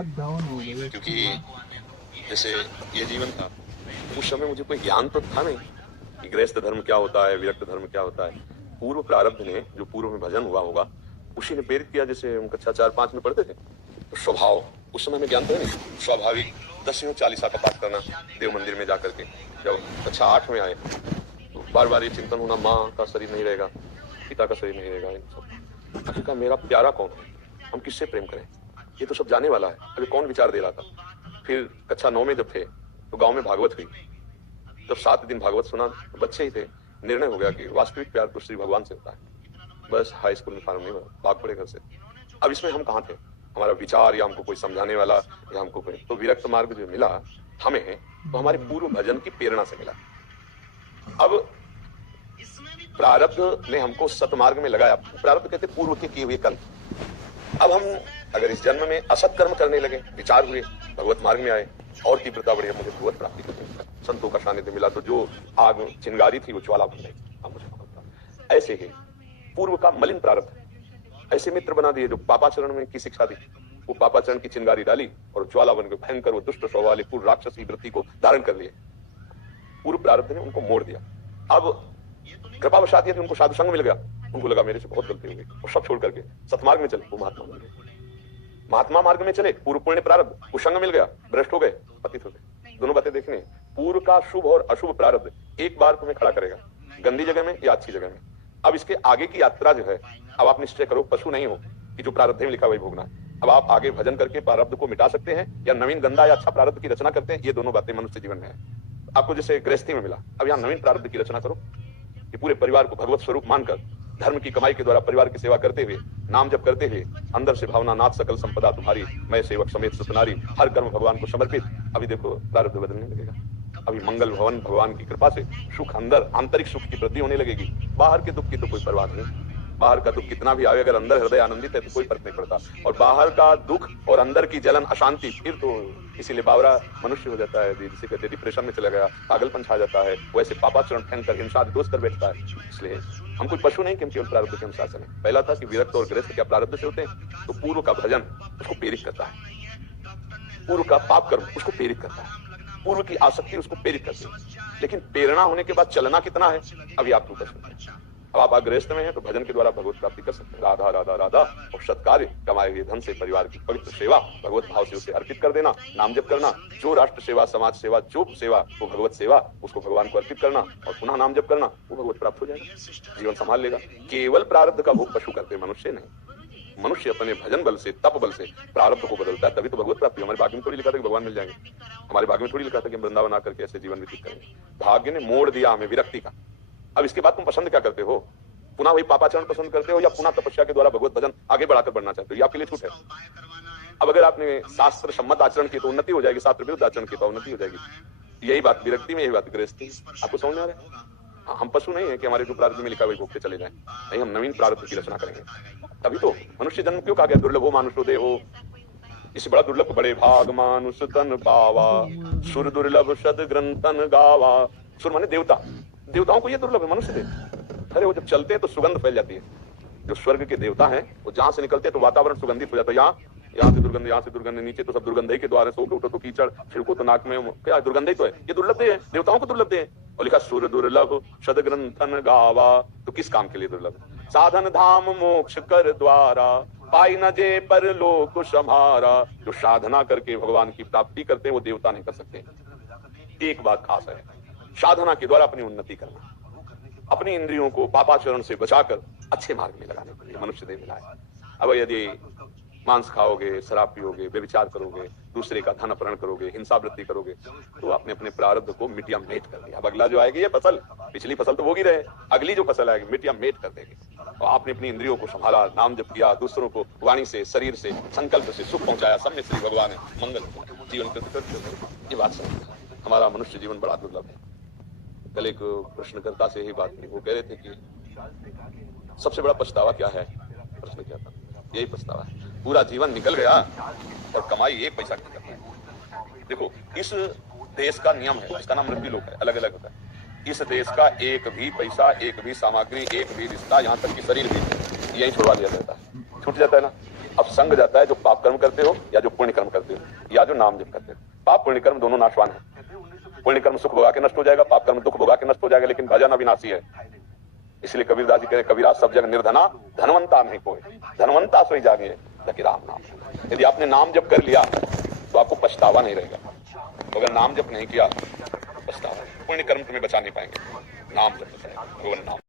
क्योंकि जैसे ये जीवन था, उस समय मुझे कोई ज्ञान तो था नहीं कि गृहस्थ धर्म क्या होता है, विरक्त धर्म क्या होता है। पूर्व प्रारब्ध ने, जो पूर्व में भजन हुआ होगा, उसी ने प्रेरित किया। जैसे हम कक्षा 4-5 में पढ़ते थे, तो स्वभाव, उस समय में ज्ञान तो नहीं, स्वाभाविक 10 चालीसा का पाठ करना देव मंदिर में जाकर के। जब कक्षा 8 में आए तो बार बार ये चिंतन होना, माँ का शरीर नहीं रहेगा, पिता का शरीर नहीं रहेगा, इन सब आखिरकार मेरा प्यारा कौन है, हम किससे प्रेम करें, ये तो सब जाने वाला है, अभी कौन विचार दे रहा था। फिर कक्षा 9 में जब थे तो गांव में भागवत हुई। जब 7 दिन भागवत सुना, तो बच्चे ही थे, निर्णय हो गया कि वास्तविक प्यार तो श्री भगवान से होता है। बस हाई स्कूल में फॉर्म नहीं भरा, भाग पड़े घर से। अब इसमें हम कहाँ थे, हमारा विचार या हमको कोई समझाने वाला या हमको कोई, तो विरक्त मार्ग जो मिला हमें, तो हमारे पूर्व भजन की प्रेरणा से मिला। अब प्रारब्ध ने हमको सतमार्ग में लगाया। प्रारब्ध कहते पूर्व के किए हुए कर्म। अब हम अगर इस जन्म में असत कर्म करने लगे, विचार हुए, भगवत मार्ग में आए, और तीव्रता बढ़ी, मुझे भगवत प्राप्ति करनी, संतों का सानिध्य मिला, तो जो आग चिंगारी थी वो ज्वाला बन गई, अब मुझे भगवत। ऐसे ही पूर्व का मलिन प्रारब्ध ऐसे मित्र बना दिए जो पापाचरण में की शिक्षा दी, वो पापाचरण की चिंगारी डाली और ज्वाला बन गई, भयंकर वो दुष्ट स्वभाव वाले पूर्व राक्षसी वृत्ति को धारण कर लिए। पूर्व प्रारब्ध ने उनको मोड़ दिया। अब कृपावशात यदि उनको साधु संग मिल गया, उनको लगा मेरे से बहुत गलती हो गई, और सब छोड़ करके सतमार्ग में चले, वो महात्मा बन गए। महात्मा मार्ग में चले, पूर्व पुण्य प्रारब्ध, वो संग मिल गया, भ्रष्ट हो गए, पतित हो गए। दोनों बातें देखने, पूर्व का शुभ और अशुभ प्रारब्ध एक बार तुम्हें खड़ा करेगा, गंदी जगह में या अच्छी जगह में। अब इसके आगे की यात्रा जो है, अब आप निश्चय करो, पशु नहीं हो कि जो प्रारब्ध में लिखा वही भोगना है। अब आप आगे भजन करके प्रारब्ध को मिटा सकते हैं, या नवीन गंदा या अच्छा प्रारब्ध की रचना करते हैं। ये दोनों बातें मनुष्य जीवन में है। आपको जैसे गृहस्थी में मिला, अब यहाँ नवीन प्रारब्ध की रचना करो कि पूरे परिवार को भगवत स्वरूप मानकर, धर्म की कमाई के द्वारा परिवार की सेवा करते हुए, नाम जप करते हुए, अंदर से भावना, नाथ सकल संपदा तुम्हारी, मैं सेवक समेत सतनारी, हर कर्म भगवान को समर्पित। अभी देखो प्रारब्ध बदलने लगेगा। अभी मंगल भवन भगवान की कृपा से सुख, अंदर आंतरिक सुख की वृद्धि होने लगेगी। बाहर के दुख की तो कोई परवाह नहीं, बाहर का दुख कितना भी आवे, अगर अंदर हृदय आनंदित है तो कोई फर्क नहीं पड़ता। और बाहर का दुख और अंदर की जलन अशांति, फिर तो इसीलिए बावरा मनुष्य हो जाता है, जिसे कहते डिप्रेशन में चला गया, पागलपन छा जाता है, वैसे पापाचरण फैन कर हिंसा दोष कर बैठता है। इसलिए हम कोई पशु नहीं कि हम केवल प्रारब्ध के अनुसार चलें। पहला था कि विरक्त और गृहस्थ क्या प्रारब्ध से होते हैं, तो पूर्व का भजन उसको प्रेरित करता है, पूर्व का पाप कर्म उसको प्रेरित करता है, पूर्व की आसक्ति उसको प्रेरित करती है। लेकिन प्रेरणा होने के बाद चलना कितना है, अभी आप ऊपर सुनते हैं। अब आप गृहस्थ में हैं तो भजन के द्वारा भगवत प्राप्ति कर सकते हैं। राधा राधा राधा, और सत्कार्य, कमाए हुए धन से परिवार की पवित्र सेवा भगवत भाव से उसे अर्पित कर देना, नाम जप करना, जो राष्ट्र सेवा, समाज सेवा, जो सेवा वो भगवत सेवा, उसको भगवान को अर्पित करना और पुनः नाम जप करना, वो भगवत प्राप्त हो जाएगा, जीवन संभाल लेगा। केवल प्रारब्ध का भोग पशु करते, मनुष्य नहीं। मनुष्य अपने भजन बल से, तप बल से प्रारब्ध को बदलता है, तभी तो भगवत प्राप्ति। हमारे भाग्य में थोड़ी लिखा था कि भगवान मिल जाएंगे, हमारे भाग्य में थोड़ी लिखा था कि हम वृंदावन आकर के ऐसे जीवन व्यतीत करेंगे। भाग्य ने मोड़ दिया हमें विरक्ति का। अब इसके बाद तुम पसंद क्या करते हो, पुनः वही पापाचरण पसंद करते हो या पुनः तपस्या के द्वारा भगवत भजन आगे बढ़ाकर बढ़ना चाहते हो, ये आपके लिए छूट है। अब अगर आपने शास्त्र सम्मत आचरण की तो उन्नति हो जाएगी, शास्त्र विरुद्ध आचरण की तो उन्नति हो जाएगी। यही बात विरक्ति में, यही बात गृहस्थी। आपको समझ में आ रहा है? हम पशु नहीं है कि हमारे जो प्रारब्ध में लिखा वही भोगते चले जाएं। नहीं, हम नवीन प्रारब्ध की रचना करेंगे। तभी तो मनुष्य जन्म क्यों कहा गया दुर्लभो मानुषो देहो, इससे बड़ा दुर्लभ बड़े भाग मानुष तन पावा, सुर दुर्लभ सद ग्रंथन गावा। सुर माने देवता, देवताओं को ये दुर्लभ है, मनुष्य देव। अरे वो जब चलते हैं तो सुगंध फैल जाती है। जो स्वर्ग के देवता हैं वो जहां से निकलते हैं तो वातावरण सुगंधित हो जाता है। यहाँ से दुर्गंध, यहाँ से दुर्गंध, नीचे तो सब दुर्गंध के द्वार है, सो उठो तो कीचड़, छिड़को तो नाक में, क्या दुर्गंध ही तो है। ये दुर्लभ है, देवताओं को दुर्लभ है। और लिखा सुर दुर्लभ सदग्रंथन गावा, तो किस काम के लिए दुर्लभ? साधन धाम मोक्ष कर द्वारा, पाई न जे पर लोक सम्हारा। जो साधना करके भगवान की प्राप्ति करते हैं वो देवता नहीं कर सकते। एक बात खास है, साधना के द्वारा अपनी उन्नति करना, अपनी इंद्रियों को पापाचरण से बचाकर अच्छे मार्ग में लगाने के लिए मनुष्य देह मिला है। अब यदि मांस खाओगे, शराब पियोगे, व्यभिचार करोगे, दूसरे का धन अपहरण करोगे, हिंसा वृत्ति करोगे, तो आपने अपने प्रारब्ध को मिटिया मेट कर दिया। अब अगला जो आएगी ये फसल, पिछली फसल तो भोग ही रहे, अगली जो फसल आएगी मिटिया मेट कर देगी। और आपने अपनी इंद्रियों को संभाला, नाम जप किया, दूसरों को वाणी से, शरीर से, संकल्प से सुख पहुंचाया, सब में श्री भगवान है मंगल जीवन ये बात समझ। हमारा मनुष्य जीवन बड़ा दुर्लभ है। कल एक प्रश्नकर्ता से यही बात की, वो कह रहे थे कि सबसे बड़ा पछतावा क्या है। प्रश्न क्या था, यही पछतावा है, पूरा जीवन निकल गया और कमाई एक पैसा की करना है। देखो इस देश का नियम है, इसका नाम मृत्यु लोक है, अलग अलग होता है। इस देश का एक भी पैसा, एक भी सामग्री, एक भी रिश्ता, यहाँ तक कि शरीर भी यही छुड़वा दिया जाता है, छूट जाता है ना। अब संग जाता है जो पाप कर्म करते हो या जो पुण्य कर्म करते हो या जो नाम जप करते हो। पाप पुण्य कर्म दोनों नाशवान है। पुण्य कर्म सुख भोगा के नष्ट हो जाएगा, पाप कर्म दुख भोगा के नष्ट हो जाएगा, लेकिन भजन अविनाशी है। इसलिए कबीरदास जी कहते कबीरा सब जग निर्धना धनवंता नहीं कोई, धनवंता सोई जागे लकी राम नाम। यदि आपने नाम जप कर लिया तो आपको पछतावा नहीं रहेगा, तो अगर नाम जप नहीं किया पछतावा। पुण्य कर्म तुम्हें बचा नहीं पाएंगे, नाम जप करें, भगवान नाम।